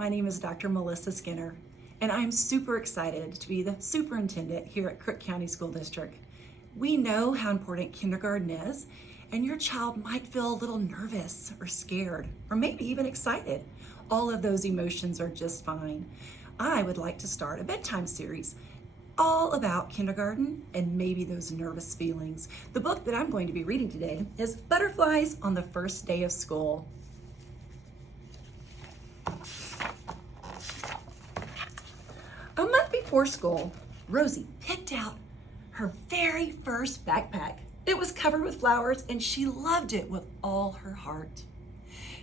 my name is Dr. Melissa Skinner, and I'm super excited to be the superintendent here at Crook County School District. We know how important kindergarten is, and your child might feel a little nervous or scared, or maybe even excited. All of those emotions are just fine. I would like to start a bedtime series all about kindergarten and maybe those nervous feelings. The book that I'm going to be reading today is Butterflies on the First Day of School. A month before school, Rosie picked out her very first backpack. It was covered with flowers and she loved it with all her heart.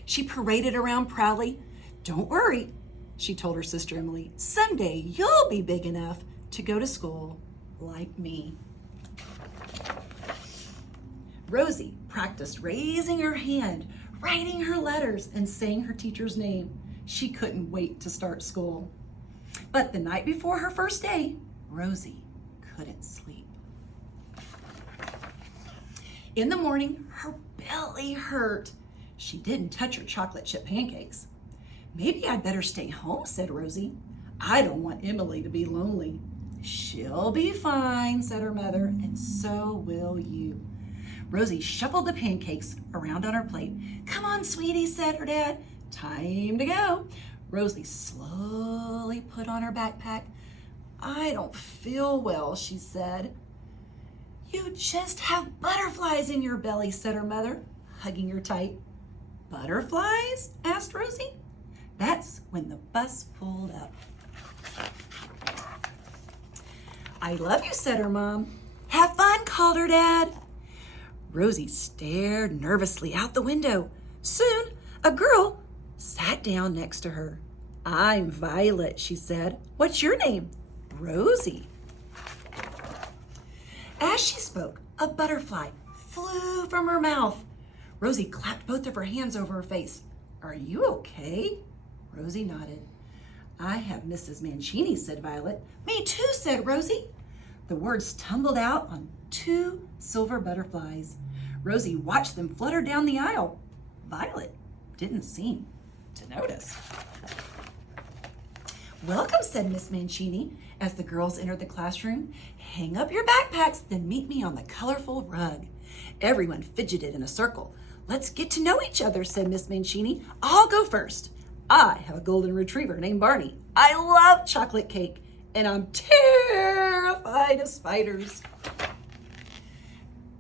She paraded around proudly. "Don't worry," she told her sister Emily, "someday you'll be big enough to go to school like me." Rosie practiced raising her hand, writing her letters, and saying her teacher's name. She couldn't wait to start school. But the night before her first day, Rosie couldn't sleep. In the morning, her belly hurt. She didn't touch her chocolate chip pancakes. "Maybe I'd better stay home," said Rosie. "I don't want Emily to be lonely." "She'll be fine," said her mother, "and so will you." Rosie shuffled the pancakes around on her plate. "Come on, sweetie," said her dad. "Time to go." Rosie slowly put on her backpack. "I don't feel well," she said. "You just have butterflies in your belly," said her mother, hugging her tight. "Butterflies?" asked Rosie. That's when the bus pulled up. "I love you," said her mom. "Have fun," called her dad. Rosie stared nervously out the window. Soon, a girl sat down next to her. "I'm Violet," she said. "What's your name?" "Rosie." As she spoke, a butterfly flew from her mouth. Rosie clapped both of her hands over her face. "Are you okay?" Rosie nodded. "I have Mrs. Mancini," said Violet. "Me too," said Rosie. The words tumbled out on 2 silver butterflies. Rosie watched them flutter down the aisle. Violet didn't seem to notice. "Welcome," said Miss Mancini as the girls entered the classroom. "Hang up your backpacks, then meet me on the colorful rug." Everyone fidgeted in a circle. "Let's get to know each other," said Miss Mancini. "I'll go first. I have a golden retriever named Barney. I love chocolate cake, and I'm terrified of spiders."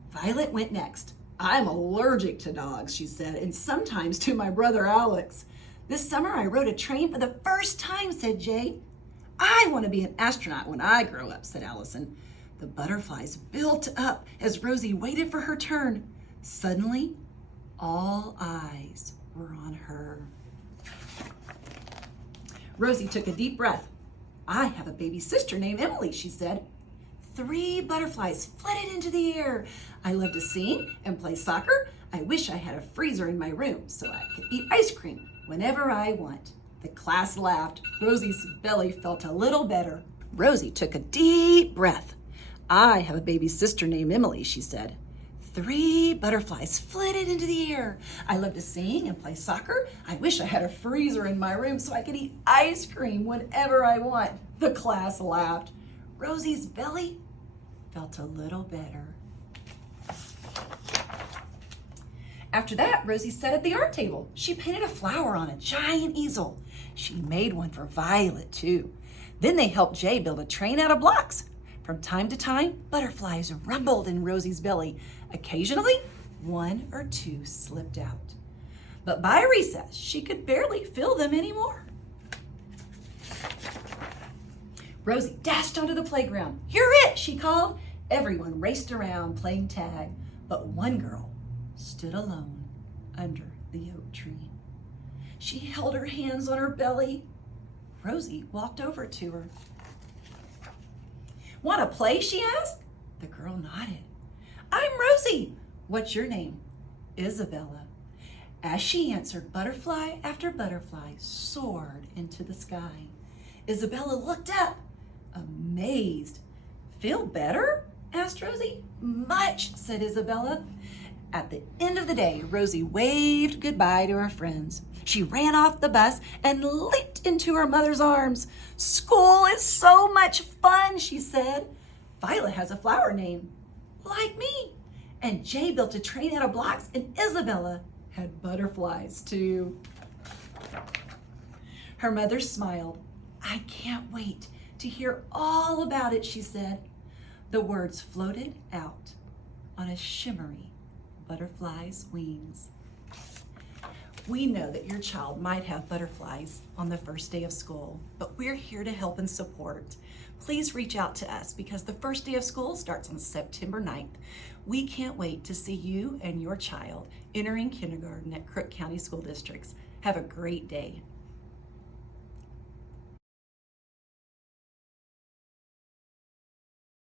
Violet went next. "I'm allergic to dogs," she said, "and sometimes to my brother Alex. This summer I rode a train for the first time," said Jay. "I want to be an astronaut when I grow up," said Allison. The butterflies built up as Rosie waited for her turn. Suddenly, all eyes were on her. Rosie took a deep breath. "I have a baby sister named Emily," she said. 3 butterflies flitted into the air. "I love to sing and play soccer. I wish I had a freezer in my room so I could eat ice cream whenever I want." The class laughed. Rosie's belly felt a little better. Rosie took a deep breath. "I have a baby sister named Emily," she said. 3 butterflies flitted into the air. "I love to sing and play soccer. I wish I had a freezer in my room so I could eat ice cream whenever I want." The class laughed. Rosie's belly felt a little better. After that, Rosie sat at the art table. She painted a flower on a giant easel. She made one for Violet, too. Then they helped Jay build a train out of blocks. From time to time, butterflies rumbled in Rosie's belly. Occasionally, 1 or 2 slipped out. But by recess, she could barely feel them anymore. Rosie dashed onto the playground. "You're it," she called. Everyone raced around playing tag, but one girl stood alone under the oak tree. She held her hands on her belly. Rosie walked over to her. "Want to play?" she asked. The girl nodded. "I'm Rosie." "What's your name?" "Isabella." As she answered, butterfly after butterfly soared into the sky. Isabella looked up, amazed. "Feel better?" asked Rosie. "Much," said Isabella. At the end of the day, Rosie waved goodbye to her friends. She ran off the bus and leaped into her mother's arms. "School is so much fun," she said. "Violet has a flower name, like me. And Jay built a train out of blocks, and Isabella had butterflies too." Her mother smiled. "I can't wait to hear all about it," she said. The words floated out on a shimmery butterfly's wings. We know that your child might have butterflies on the first day of school, but we're here to help and support. Please reach out to us because the first day of school starts on September 9th. We can't wait to see you and your child entering kindergarten at Crook County School Districts. Have a great day.